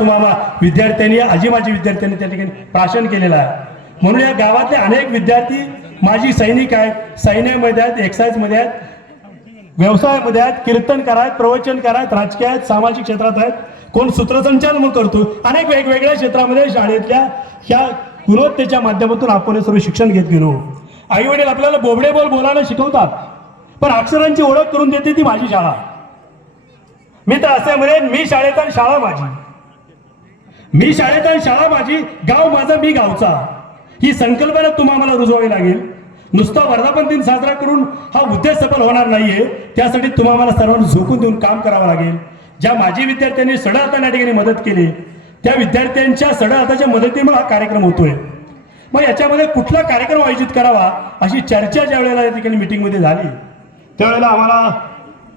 तुम्हाला विद्यार्थ्यांनी आजी विद्यार्थ्यांनी त्या ठिकाणी प्राशन केलेलं आहे. म्हणून या गावातले अनेक विद्यार्थी माजी सैनिक आहेत, सैन्यामध्ये आहेत, एक्साईजमध्ये आहेत, व्यवसायामध्ये आहेत, कीर्तनकार आहेत, प्रवचनकार आहेत, राजकीय आहेत, सामाजिक क्षेत्रात आहेत, कोण सूत्रसंचालन करतो. अनेक वेगवेगळ्या क्षेत्रामध्ये शाळेतल्या ह्या गुणवत्तेच्या माध्यमातून आपण हे सर्व शिक्षण घेत गेलो. आई वडील आपल्याला बोबडे बोल बोलायला शिकवतात, पण अक्षरांची ओळख करून देते ती माझी शाळा. मी तर असे म्हणेन, मी शाळेत आणि शाळा माझी, मी शाळेत आणि शाळा माझी, गाव माझा मी गावचा, ही संकल्पना तुम्हाला रुजवावी लागेल. नुसता वर्धापन दिन साजरा करून हा उद्देश सफल होणार नाहीये. त्यासाठी तुम्हाला सर्वांना झोकून देऊन काम करावं लागेल. ज्या माजी विद्यार्थ्यांनी सडहाताने या ठिकाणी मदत केली, त्या विद्यार्थ्यांच्या सडहाताच्या मदतीमुळे हा कार्यक्रम होतोय. मग याच्यामध्ये कुठला कार्यक्रम आयोजित करावा अशी चर्चा ज्या वेळेला या ठिकाणी मीटिंगमध्ये झाली, त्यावेळेला आम्हाला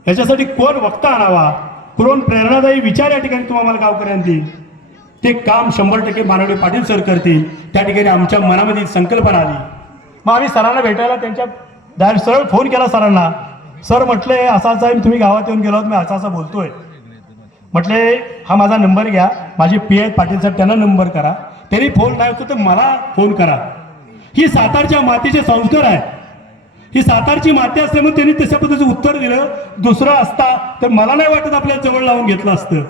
याच्यासाठी कोण वक्ता आणावा, कोण प्रेरणादायी विचार या ठिकाणी तुम्हाला गावकऱ्यांना देईल, ते काम 100% मानवडे पाटील सर करतील. त्या ठिकाणी आमच्या मनामध्ये संकल्पना आली. मग आम्ही सरांना भेटायला त्यांच्या सरळ फोन केला सरांना. सर म्हटले असा असा आहे, तुम्ही गावात येऊन गेलो, मी असा बोलतोय. म्हटले हा माझा नंबर घ्या, माझे पी आहेत पाटील साहेब, त्यांना नंबर करा. त्यांनी फोन नाही होतो तर मला फोन करा. ही सातारच्या मातीचे संस्कार आहे. ही सातारची माती असल्यामुळे त्यांनी तशा पद्धतीचं उत्तर दिलं. दुसरं असता तर मला नाही वाटत आपल्याला जवळ लावून घेतलं असतं.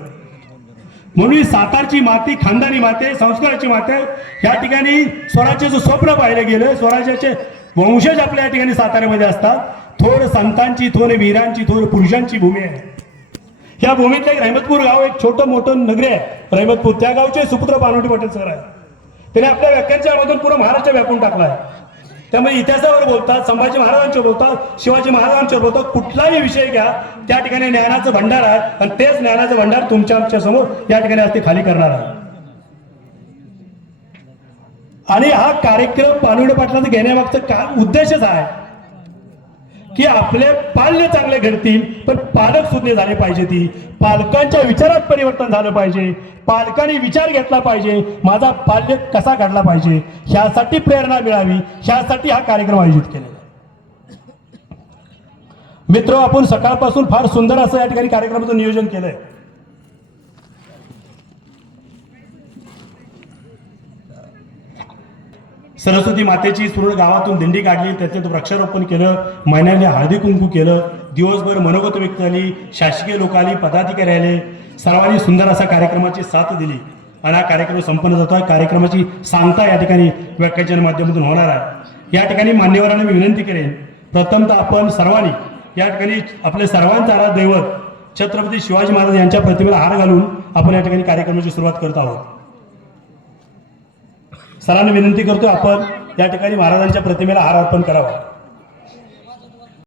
म्हणून ही सातारची माती खानदानी माती, संस्काराची माती. या ठिकाणी स्वराज्याचं स्वप्न पाहिलं गेलं. स्वराज्याचे वंशज आपल्या या ठिकाणी साताऱ्यामध्ये असतात. थोर संतांची, थोर वीरांची, थोर पुरुषांची भूमी आहे. ह्या भूमीतलं एक रहमतपूर गाव, एक छोटं मोठं नगरी आहे रहमतपूर. त्या गावचे सुपुत्र पानवटी पाटील सर आहे. त्याने आपल्या व्याख्यानच्या मधून पूर्ण महाराष्ट्र व्यापून टाकला आहे. त्यामुळे इतिहासावर बोलतात, संभाजी महाराजांचे बोलतात, शिवाजी महाराजांचे बोलतात, कुठलाही विषय घ्या त्या ठिकाणी ज्ञानाचं भंडार आहे. आणि तेच ज्ञानाचं भंडार तुमच्या आमच्या समोर या ठिकाणी आज ते खाली करणार आहे. आणि हा कार्यक्रम पानवटी पाटलाचा घेण्यामागचा का उद्देशच आहे की आपले पाल्य चांगले घडतील, पण पालक सुज्ञ झाले पाहिजे. ती पालकांच्या विचारात परिवर्तन झालं पाहिजे. पालकांनी विचार घेतला पाहिजे, माझा पाल्य कसा घडला पाहिजे. ह्यासाठी प्रेरणा मिळावी, ह्यासाठी हा कार्यक्रम आयोजित केलेला आहे. मित्र, आपण सकाळपासून फार सुंदर असं या ठिकाणी कार्यक्रमाचं नियोजन केलंय. सरस्वती मातेची पूर्ण गावातून दिंडी काढली, त्याच्यात वृक्षारोपण केलं, महिन्याने हळदी कुंकू केलं, दिवसभर मनोगत व्यक्त झाली, शासकीय लोक आली, पदाधिकारी आले, सर्वांनी सुंदर असा कार्यक्रमाची साथ दिली आणि हा कार्यक्रम संपन्न जातोय. कार्यक्रमाची सांगता या ठिकाणी व्याख्यानाच्या माध्यमातून होणार आहे. या ठिकाणी मान्यवरांना मी विनंती करेन, प्रथमतः आपण सर्वांनी या ठिकाणी आपले सर्वांचा आराध्य दैवत छत्रपती शिवाजी महाराज यांच्या प्रतिमेला हार घालून आपण या ठिकाणी कार्यक्रमाची सुरुवात करत आहोत. सरांना विनंती करतो, आपण या ठिकाणी महाराजांच्या प्रतिमेला हार अर्पण करावा.